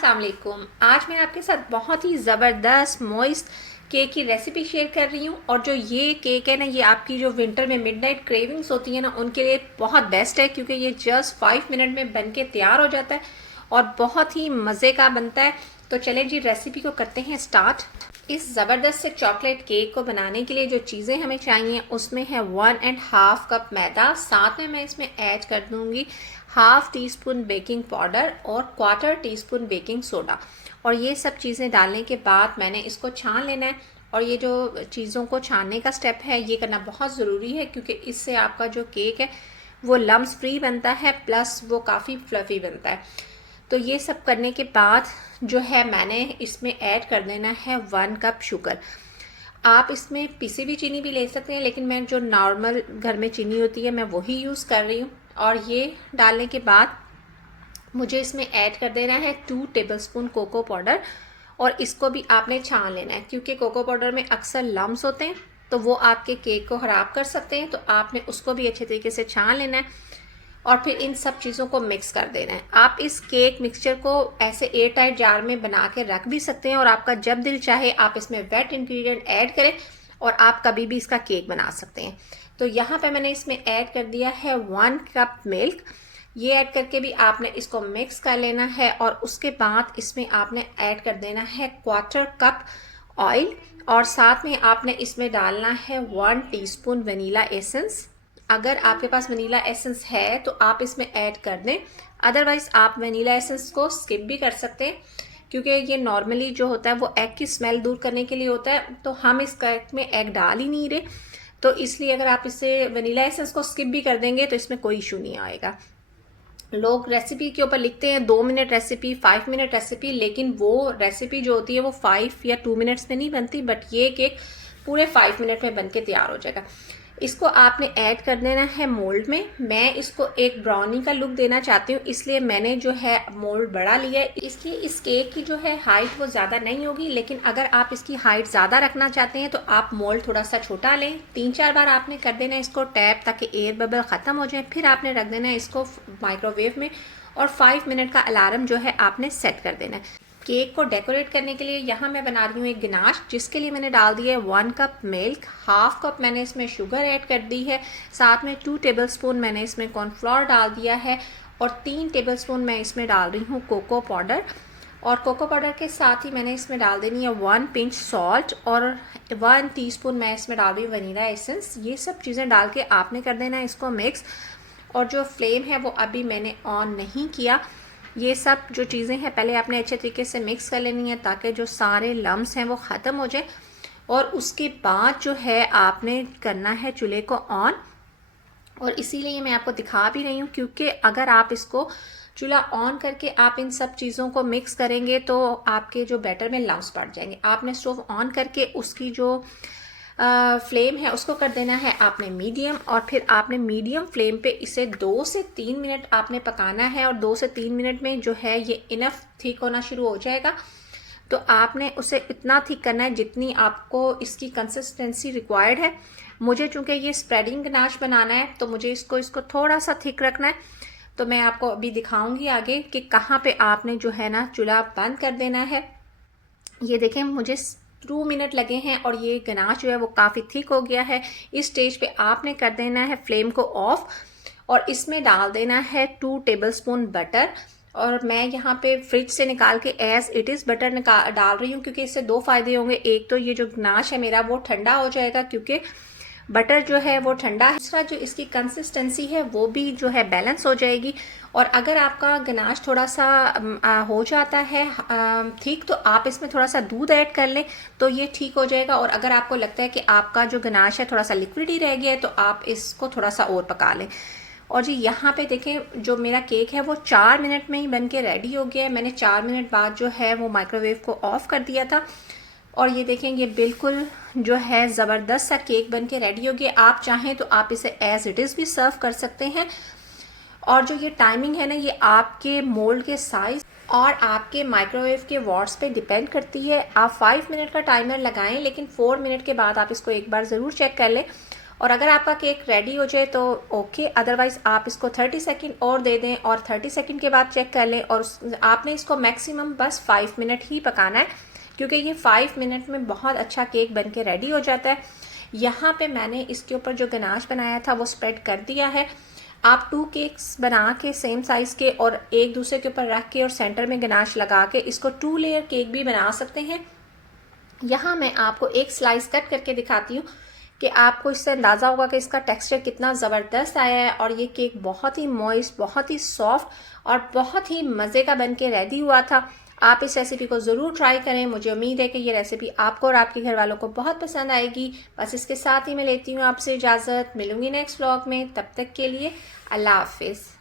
अस्सलाम वालेकुम। आज मैं आपके साथ बहुत ही ज़बरदस्त मॉइस्ट केक की रेसिपी शेयर कर रही हूँ। और जो ये केक है ना, ये आपकी जो विंटर में मिडनाइट क्रेविंग्स होती है ना, उनके लिए बहुत बेस्ट है, क्योंकि ये जस्ट 5 मिनट में बन के तैयार हो जाता है और बहुत ही मज़े का बनता है। तो चलें जी, रेसिपी को करते हैं स्टार्ट। इस ज़बरदस्त से चॉकलेट केक को बनाने के लिए जो चीज़ें हमें चाहिए उसमें है 1.5 कप मैदा। साथ में मैं इसमें ऐड कर दूंगी half teaspoon baking powder और quarter teaspoon baking soda. और ये सब चीज़ें डालने के बाद मैंने इसको छान लेना है। और ये जो चीज़ों को छानने का स्टेप है ये करना बहुत ज़रूरी है, क्योंकि इससे आपका जो केक है वो लम्स फ्री बनता है, प्लस वो काफ़ी फ्लफ़ी बनता है। तो ये सब करने के बाद जो है मैंने इसमें ऐड कर देना है 1 कप शुगर। आप इसमें पिसी हुई चीनी भी ले सकते हैं, लेकिन मैं जो नॉर्मल घर में चीनी होती है मैं वही यूज़ कर रही हूँ। और ये डालने के बाद मुझे इसमें ऐड कर देना है 2 टेबलस्पून कोको पाउडर। और इसको भी आपने छान लेना है, क्योंकि कोको पाउडर में अक्सर लम्स होते हैं तो वो आपके केक को ख़राब कर सकते हैं। तो आपने उसको भी अच्छे तरीके से छान लेना है और फिर इन सब चीज़ों को मिक्स कर देना है। आप इस केक मिक्सचर को ऐसे एयर टाइट जार में बना के रख भी सकते हैं, और आपका जब दिल चाहे आप इसमें वेट इंग्रेडिएंट ऐड करें और आप कभी भी इसका केक बना सकते हैं। तो यहाँ पे मैंने इसमें ऐड कर दिया है 1 कप मिल्क। ये ऐड करके भी आपने इसको मिक्स कर लेना है। और उसके बाद इसमें आपने ऐड कर देना है क्वार्टर कप ऑयल, और साथ में आपने इसमें डालना है 1 टीस्पून वनीला एसेंस। अगर आपके पास वनीला एसेंस है तो आप इसमें ऐड कर दें, अदरवाइज आप वनीला एसेंस को स्किप भी कर सकते हैं, क्योंकि ये नॉर्मली जो होता है वो एग की स्मेल दूर करने के लिए होता है। तो हम इस केक में एग डाल ही नहीं रहे, तो इसलिए अगर आप इसे वनीला एसेंस को स्किप भी कर देंगे तो इसमें कोई इशू नहीं आएगा। लोग रेसिपी के ऊपर लिखते हैं 2 मिनट रेसिपी, 5 मिनट रेसिपी, लेकिन वो रेसिपी जो होती है वो 5 या 2 मिनट्स में नहीं बनती, बट ये केक पूरे 5 मिनट में बन के तैयार हो जाएगा। इसको आपने ऐड कर देना है मोल्ड में। मैं इसको एक ब्राउनी का लुक देना चाहती हूँ, इसलिए मैंने जो है मोल्ड बड़ा लिया है। इसकी इस केक की जो है हाइट वो ज़्यादा नहीं होगी, लेकिन अगर आप इसकी हाइट ज़्यादा रखना चाहते हैं तो आप मोल्ड थोड़ा सा छोटा लें। 3-4 बार आपने कर देना है इसको टैप, ताकि एयर बबल ख़त्म हो जाए। फिर आपने रख देना है इसको माइक्रोवेव में, और 5 मिनट का अलार्म जो है आपने सेट कर देना है। केक को डेकोरेट करने के लिए यहाँ मैं बना रही हूँ एक गनाश, जिसके लिए मैंने डाल दिया है 1 कप मिल्क, हाफ कप मैंने इसमें शुगर ऐड कर दी है, साथ में 2 टेबलस्पून मैंने इसमें कॉर्नफ्लोर डाल दिया है, और 3 टेबलस्पून मैं इसमें डाल रही हूँ कोको पाउडर। और कोको पाउडर के साथ ही मैंने इसमें डाल देनी है 1 पिंच सॉल्ट, और 1 टीस्पून मैं इसमें डाल रही हूँ वनीला एसेंस। ये सब चीज़ें डाल के आपने कर देना है इसको मिक्स। और जो फ्लेम है वो अभी मैंने ऑन नहीं किया। ये सब जो चीज़ें हैं पहले आपने अच्छे तरीके से मिक्स कर लेनी है, ताकि जो सारे लम्स हैं वो ख़त्म हो जाए। और उसके बाद जो है आपने करना है चूल्हे को ऑन। और इसीलिए मैं आपको दिखा भी रही हूँ, क्योंकि अगर आप इसको चूल्हा ऑन करके आप इन सब चीज़ों को मिक्स करेंगे तो आपके जो बैटर में लम्स पड़ जाएंगे। आपने स्टोव ऑन करके उसकी जो फ्लेम है उसको कर देना है आपने मीडियम, और फिर आपने मीडियम फ्लेम पे इसे 2 से 3 मिनट आपने पकाना है। और 2 से 3 मिनट में जो है ये इनफ थिक होना शुरू हो जाएगा। तो आपने उसे इतना थिक करना है जितनी आपको इसकी कंसिस्टेंसी रिक्वायर्ड है। मुझे चूँकि ये स्प्रेडिंग गनाश बनाना है तो मुझे इसको थोड़ा सा थिक रखना है। तो मैं आपको अभी दिखाऊंगी आगे कि कहाँ पे आपने जो है ना चूल्हा बंद कर देना है। ये देखें, मुझे 2 मिनट लगे हैं और ये गनाश जो है वो काफ़ी थिक हो गया है। इस स्टेज पे आपने कर देना है फ्लेम को ऑफ, और इसमें डाल देना है 2 टेबलस्पून बटर। और मैं यहाँ पे फ्रिज से निकाल के एज इट इज़ बटर डाल रही हूँ, क्योंकि इससे 2 फ़ायदे होंगे। एक तो ये जो गनाश है मेरा वो ठंडा हो जाएगा, क्योंकि बटर जो है वो ठंडा है। दूसरा जो इसकी कंसिस्टेंसी है वो भी जो है बैलेंस हो जाएगी। और अगर आपका गनाश थोड़ा सा हो जाता है ठीक, तो आप इसमें थोड़ा सा दूध ऐड कर लें तो ये ठीक हो जाएगा। और अगर आपको लगता है कि आपका जो गनाश है थोड़ा सा लिक्विड ही रह गया है तो आप इसको थोड़ा सा और पका लें। और जी यहाँ पे देखें, जो मेरा केक है वो 4 मिनट में ही बन के रेडी हो गया है। मैंने 4 मिनट बाद जो है वो माइक्रोवेव को ऑफ कर दिया था। और ये देखें, ये बिल्कुल जो है ज़बरदस्त सा केक बन के रेडी हो गया। आप चाहें तो आप इसे एज इट इज़ भी सर्व कर सकते हैं। और जो ये टाइमिंग है ना, ये आपके मोल्ड के साइज और आपके माइक्रोवेव के वॉट्स पे डिपेंड करती है। आप 5 मिनट का टाइमर लगाएं, लेकिन 4 मिनट के बाद आप इसको एक बार ज़रूर चेक कर लें। और अगर आपका केक रेडी हो जाए तो ओके, अदरवाइज़ आप इसको 30 सेकंड और दे दें और 30 सेकंड के बाद चेक कर लें। और आपने इसको मैक्सिमम बस 5 मिनट ही पकाना है, क्योंकि ये 5 मिनट में बहुत अच्छा केक बन के रेडी हो जाता है। यहाँ पे मैंने इसके ऊपर जो गनाश बनाया था वो स्प्रेड कर दिया है। आप 2 केक्स बना के सेम साइज़ के और एक दूसरे के ऊपर रख के और सेंटर में गनाश लगा के इसको 2 लेयर केक भी बना सकते हैं। यहाँ मैं आपको एक स्लाइस कट करके दिखाती हूँ कि आपको इससे अंदाज़ा होगा कि इसका टेक्सचर कितना ज़बरदस्त आया है। और ये केक बहुत ही मॉइस्ट, बहुत ही सॉफ्ट और बहुत ही मज़े का बन के रेडी हुआ था। आप इस रेसिपी को ज़रूर ट्राई करें। मुझे उम्मीद है कि ये रेसिपी आपको और आपके घर वालों को बहुत पसंद आएगी। बस इसके साथ ही मैं लेती हूँ आपसे इजाज़त। मिलूँगी नेक्स्ट व्लॉग में, तब तक के लिए अल्लाह हाफिज़।